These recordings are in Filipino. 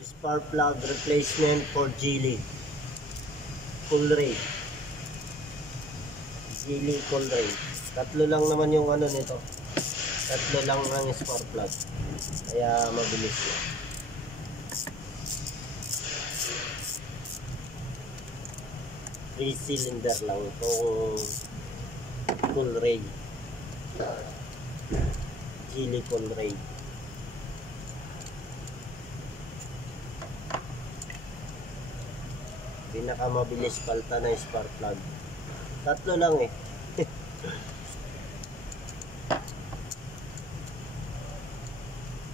Spark plug replacement for Geely Coolray. Geely Coolray. Tatlo lang naman yung ano nito. Tatlo lang ang spark plug. Kaya mabilis yun. Three cylinder lang itong Coolray. Geely Coolray. Pinakamabilis palta na spark plug. Tatlo lang eh.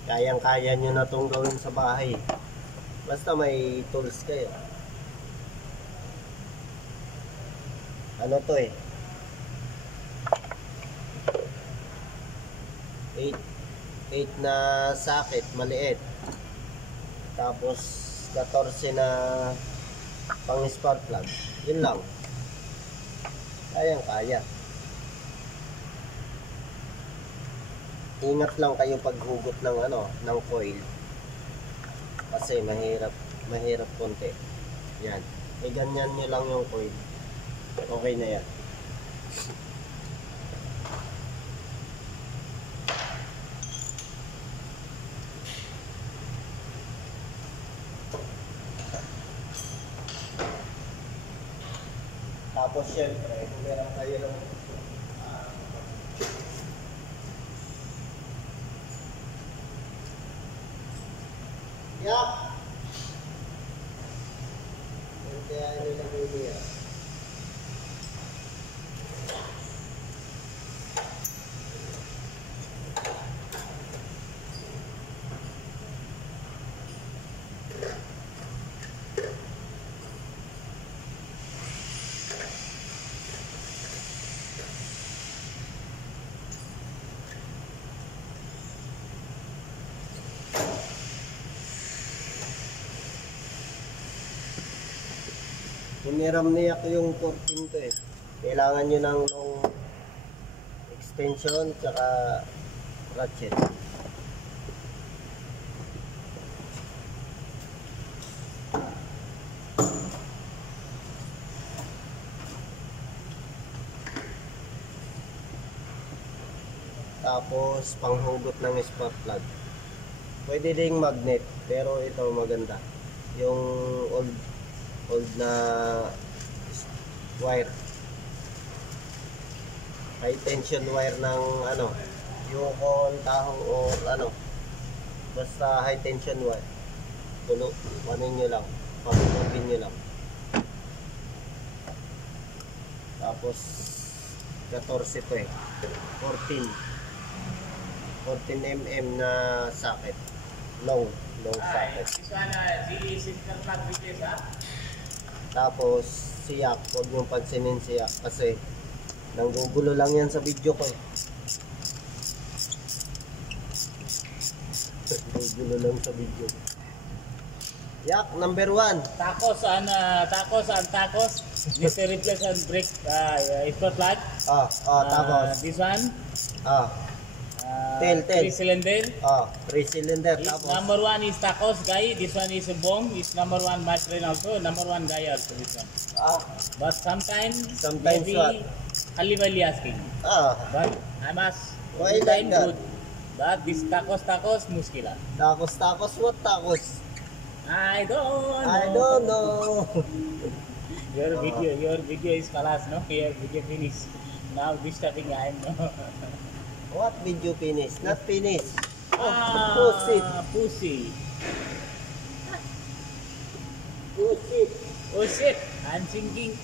Kayang-kaya nyo na itong gawin sa bahay. Basta may tools kayo. Ano to eh? 8 na socket, maliit. Tapos 14 na pang spark plug. Yun lang. Kayang-kaya. Ingat lang kayo paghugot ng ano, ng coil. Kasi mahirap konti. Yan. Ganyan nyo lang yung coil. Okay na yan. Tapos syempre, kung meron kayo ng kaya nilagay niya. Hiniram niyak yung 14 ko eh. Kailangan nyo ng long extension tsaka ratchet. Tapos panghugot ng spark plug. Pwede ding magnet, pero ito maganda. Yung old na wire, high tension wire ng ano, Yukon, Tahoe or ano, basta high tension wire. Kunin nyo lang, pagpapin nyo lang. Tapos 14 to eh, 14 mm na socket, long socket. Tapos siyak, huwag niyong pansinin siyak kasi nanggugulo lang yan sa video ko eh. Nanggugulo lang sa video. Yak, number 1. Tacos. This replace and brake spark plug. Tapos. This one. Tail. 3 cylinder. 3 cylinder. Tapos. Number 1 is tacos guy. This one is a bomb. It's number 1 master also. Number 1 guy also. This one. But sometimes maybe what? Ali asking. But I must. Why like that? Good. But this tacos muskila. Tacos. What tacos? I don't know. Your video is kalas, no? Your video finish. Now disturbing I know. What video finish? Not finish. Pussy. Oh shit. I'm thinking.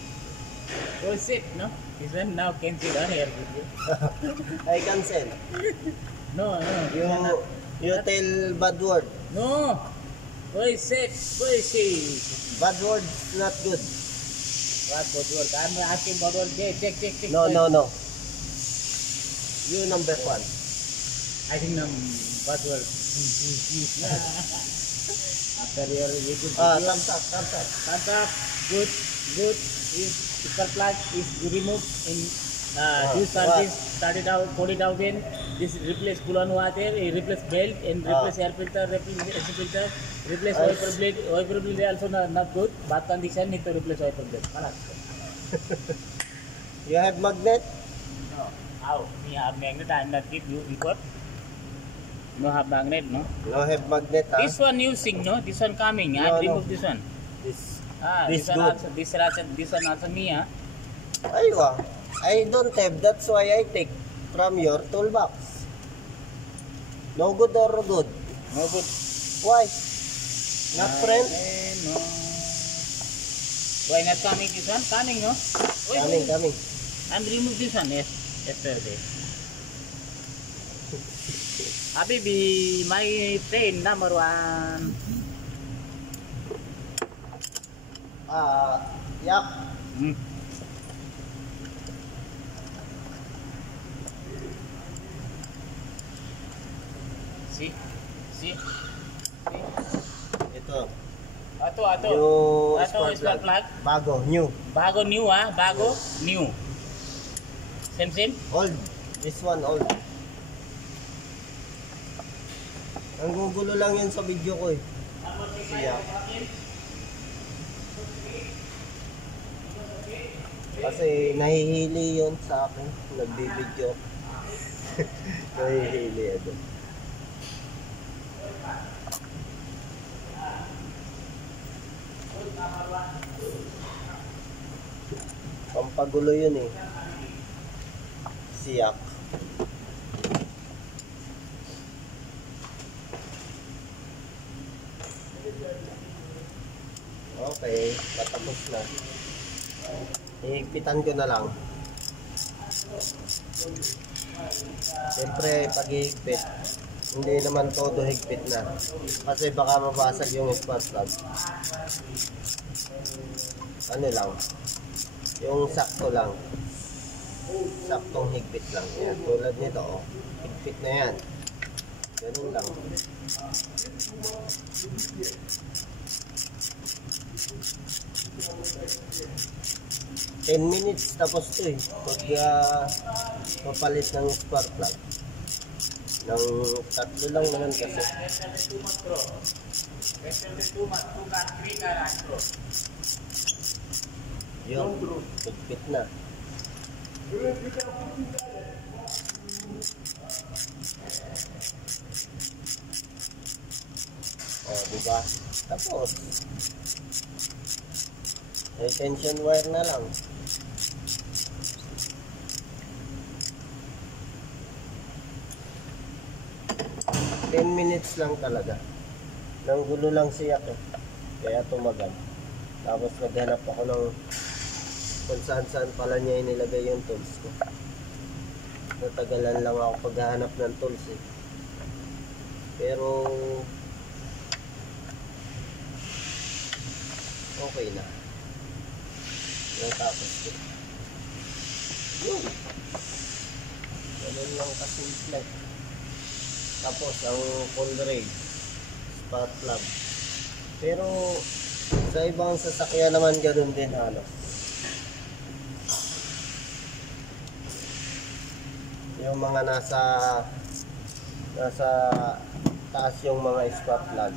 Oh shit, no? This one now cancel on your video. I cancel. No. You tell bad word. No. Pussy. Bad word not good. What bad word? I'm asking bad word. Check. No. You number 1. I think bad word. After your YouTube video. Thumbs up. Good. If spark plug is removed in due service, 30,000, 40,000. this replace cool on water, replace belt, and replace air filter, replace wiper blade also not good. Bad condition, need to replace wiper blade. Kalas. You have magnet? No. How? Me have magnet, I am not give you before. No have magnet, no? No have magnet, ha? This one using, no? This one coming. I remove this one. This one good. also, this one also me, ah. Aywa. I don't have, that's why I take from your toolbox. No good or good? No good. Why? Not friend? No. Why not coming this one? Coming, no? Coming. I'm remove this one, yes. Yesterday. Habibi, my friend number one. Yak. Hmm. See? Ito. Ato. New Ato spark plug. Bago, new. Bago new, ah. Bago new. Same? Old. This one old. Ang gugulo lang yun sa video ko eh. Siya. Kasi nahihili yun sa akin. Nagbibideo. Nahihili yun. Pampagulo yun eh. Siyak. Okay, patapos na. Ihigpitan ko na lang. Siyempre, pag ihigpit, hindi naman todo higpit na. Kasi baka mabasag yung spark plug. Ano lang, yung sakto lang. Saktong higpit lang. Yan, tulad nito, oh. Higpit na yan. Ganun lang. $10 minutes tapos to eh. Pag mapalit ng spark plug. Ng tatlo lang naman kasi. Yun, higpit na. Oh, diba? Tapos tension wire na lang. $10 minutes lang talaga. Nang gulo lang siyak eh. Kaya tumagal. Tapos naghanap ako ng kung saan pala niya inilagay yung tools ko. Natagalan lang ako paghahanap ng tools eh. Pero okay na. Natapos ko. Yun. Ganun lang kasimple. Tapos ang cold ray, spark plug. Pero sa ibang sasakyan naman ganun din halos. Yung mga nasa taas yung mga spark plug,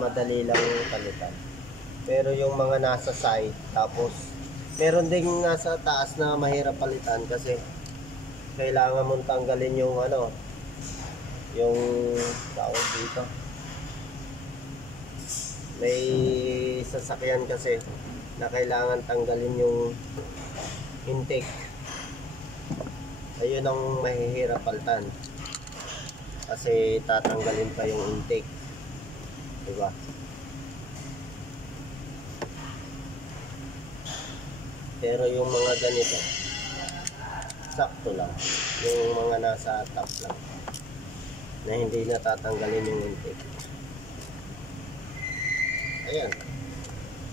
madali lang palitan. Pero yung mga nasa side, tapos meron ding nasa taas na mahirap palitan kasi kailangan mong tanggalin yung yung tawag dito. May sasakyan kasi na kailangan tanggalin yung intake. Ayun ang mahihirap palitan. Kasi tatanggalin pa yung intake. Diba? Pero yung mga ganito, sakto lang. Yung mga nasa top lang. Na hindi natatanggalin yung intake. Ayan.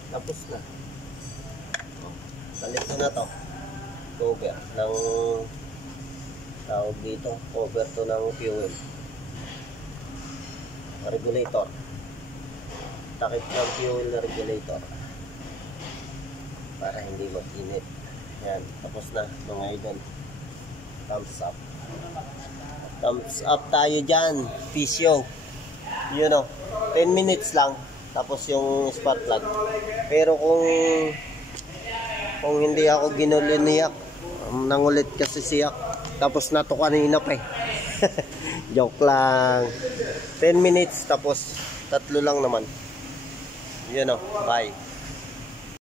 Tapos na. Balik ko na to. Cover ng tawag dito. Cover to ng fuel. Regulator. Takip ng fuel regulator. Para hindi mag-init. Ayan. Tapos na mga idol. Thumbs up. Thumbs up tayo dyan. Pisyo. Yun o. 10 minutes lang. Tapos yung spark plug. Pero kung hindi ako ginuliniyak, nangulit kasi siyak. Tapos nato kanina pa eh. Joke lang. 10 minutes tapos 3 lang naman. Yun o. Bye.